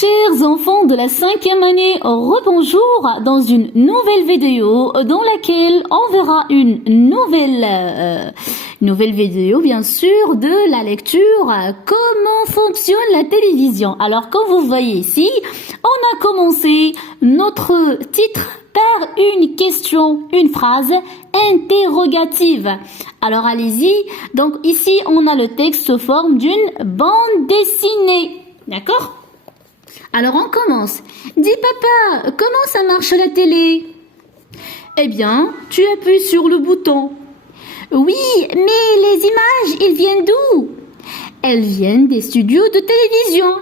Chers enfants de la 5e année, rebonjour dans une nouvelle vidéo dans laquelle on verra une nouvelle vidéo bien sûr de la lecture, comment fonctionne la télévision. Alors comme vous voyez ici, on a commencé notre titre par une question, une phrase interrogative. Alors allez-y, donc ici on a le texte sous forme d'une bande dessinée, d'accord? Alors on commence. Dis papa, comment ça marche la télé? Eh bien, tu appuies sur le bouton. Oui, mais les images, elles viennent d'où? Elles viennent des studios de télévision.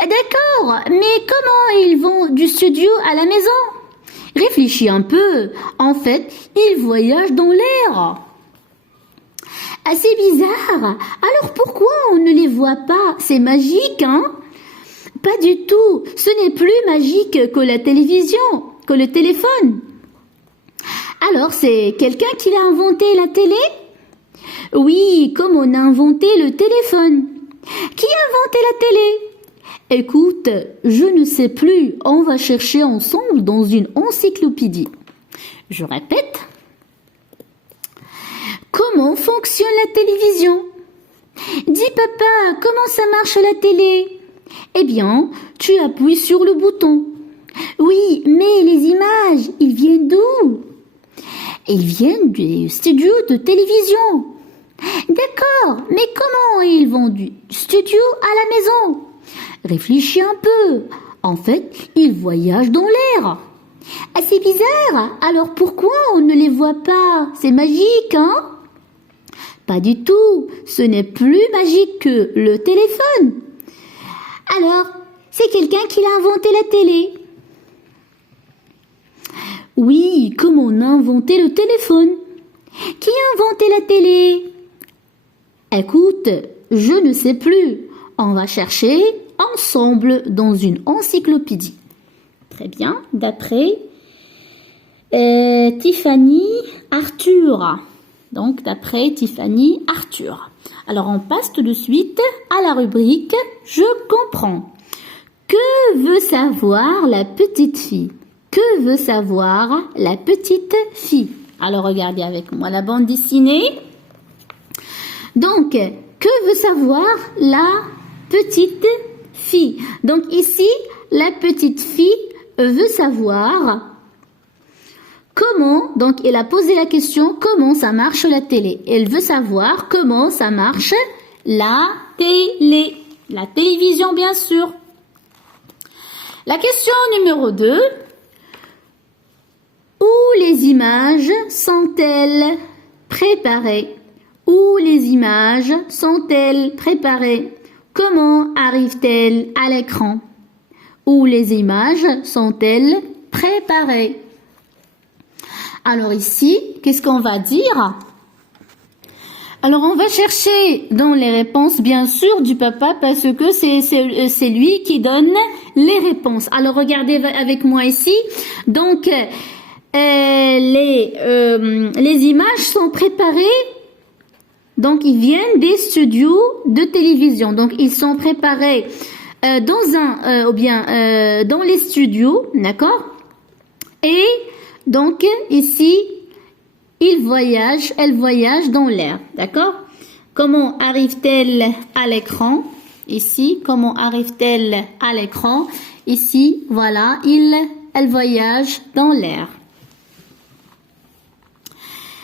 D'accord, mais comment ils vont du studio à la maison? Réfléchis un peu. En fait, ils voyagent dans l'air. Assez bizarre. Alors pourquoi on ne les voit pas? C'est magique, hein? Pas du tout. Ce n'est plus magique que la télévision, que le téléphone. Alors, c'est quelqu'un qui a inventé la télé? Oui, comme on a inventé le téléphone. Qui a inventé la télé? Écoute, je ne sais plus. On va chercher ensemble dans une encyclopédie. Je répète. Comment fonctionne la télévision? Dis papa, comment ça marche la télé? Eh bien, tu appuies sur le bouton. Oui, mais les images, ils viennent d'où? Ils viennent du studio de télévision. D'accord, mais comment ils vont du studio à la maison? Réfléchis un peu. En fait, ils voyagent dans l'air. Ah, c'est bizarre. Alors pourquoi on ne les voit pas? C'est magique, hein? Pas du tout. Ce n'est plus magique que le téléphone. Alors, c'est quelqu'un qui a inventé la télé. Oui, comme on a inventé le téléphone. Qui a inventé la télé? Écoute, je ne sais plus. On va chercher ensemble dans une encyclopédie. Très bien, d'après Tiffany Arthur. Donc, d'après Tiffany Arthur. Alors, on passe tout de suite à la rubrique « Je comprends ». Que veut savoir la petite fille? Que veut savoir la petite fille? Alors, regardez avec moi la bande dessinée. Donc, que veut savoir la petite fille? Donc, ici, la petite fille veut savoir comment, donc elle a posé la question, comment ça marche la télé? Elle veut savoir comment ça marche la télé. La télévision, bien sûr. La question numéro 2. Où les images sont-elles préparées? Où les images sont-elles préparées? Comment arrivent-elles à l'écran? Où les images sont-elles préparées? Alors ici, qu'est-ce qu'on va dire? Alors on va chercher dans les réponses bien sûr du papa parce que c'est lui qui donne les réponses. Alors regardez avec moi ici. Donc les images sont préparées. Donc ils viennent des studios de télévision. Donc ils sont préparés dans les studios, d'accord? Et donc, ici, elle voyage dans l'air, d'accord? Comment arrive-t-elle à l'écran? Ici, comment arrive-t-elle à l'écran? Ici, voilà, elle voyage dans l'air.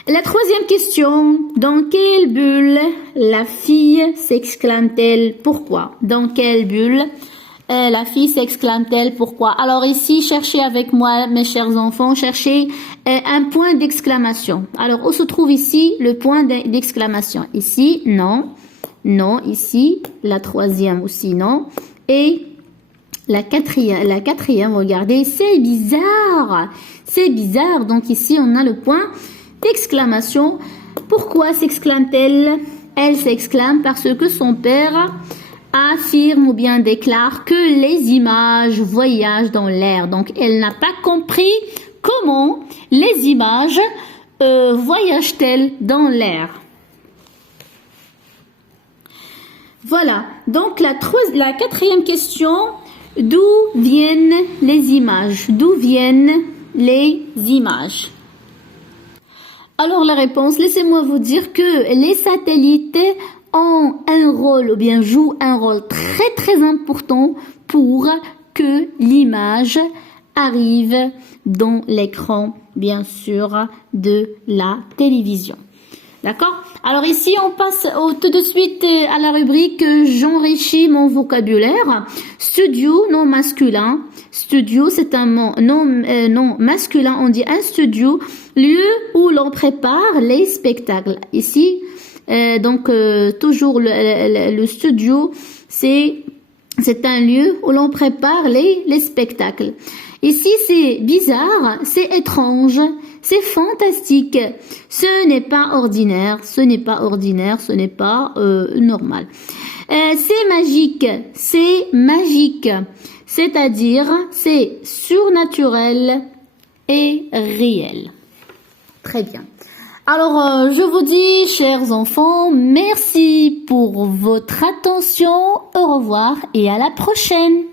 La troisième question, dans quelle bulle la fille s'exclame-t-elle? Pourquoi? Dans quelle bulle la fille s'exclame-t-elle? Pourquoi? Alors ici, cherchez avec moi, mes chers enfants, cherchez un point d'exclamation. Alors, où se trouve ici le point d'exclamation? Ici, non. Non, ici, la troisième aussi, non. Et la quatrième, regardez, c'est bizarre. C'est bizarre. Donc ici, on a le point d'exclamation. Pourquoi s'exclame-t-elle? Elle s'exclame parce que son père affirme ou bien déclare que les images voyagent dans l'air. Donc, elle n'a pas compris comment les images voyagent-elles dans l'air. Voilà. Donc, la quatrième question, D'où viennent les images? D'où viennent les images? Alors la réponse, laissez-moi vous dire que les satellites ont un rôle ou bien jouent un rôle très important pour que l'image arrive dans l'écran, bien sûr, de la télévision. D'accord? Alors ici, on passe tout de suite à la rubrique « J'enrichis mon vocabulaire ». Studio, nom masculin. Studio, c'est un nom masculin. On dit un studio, lieu où l'on prépare les spectacles. Ici, toujours le studio, c'est un lieu où l'on prépare les spectacles. Ici, c'est bizarre, c'est étrange, c'est fantastique. Ce n'est pas ordinaire, ce n'est pas normal. C'est magique, c'est-à-dire c'est surnaturel et réel. Très bien. Alors, je vous dis, chers enfants, merci pour votre attention. Au revoir et à la prochaine.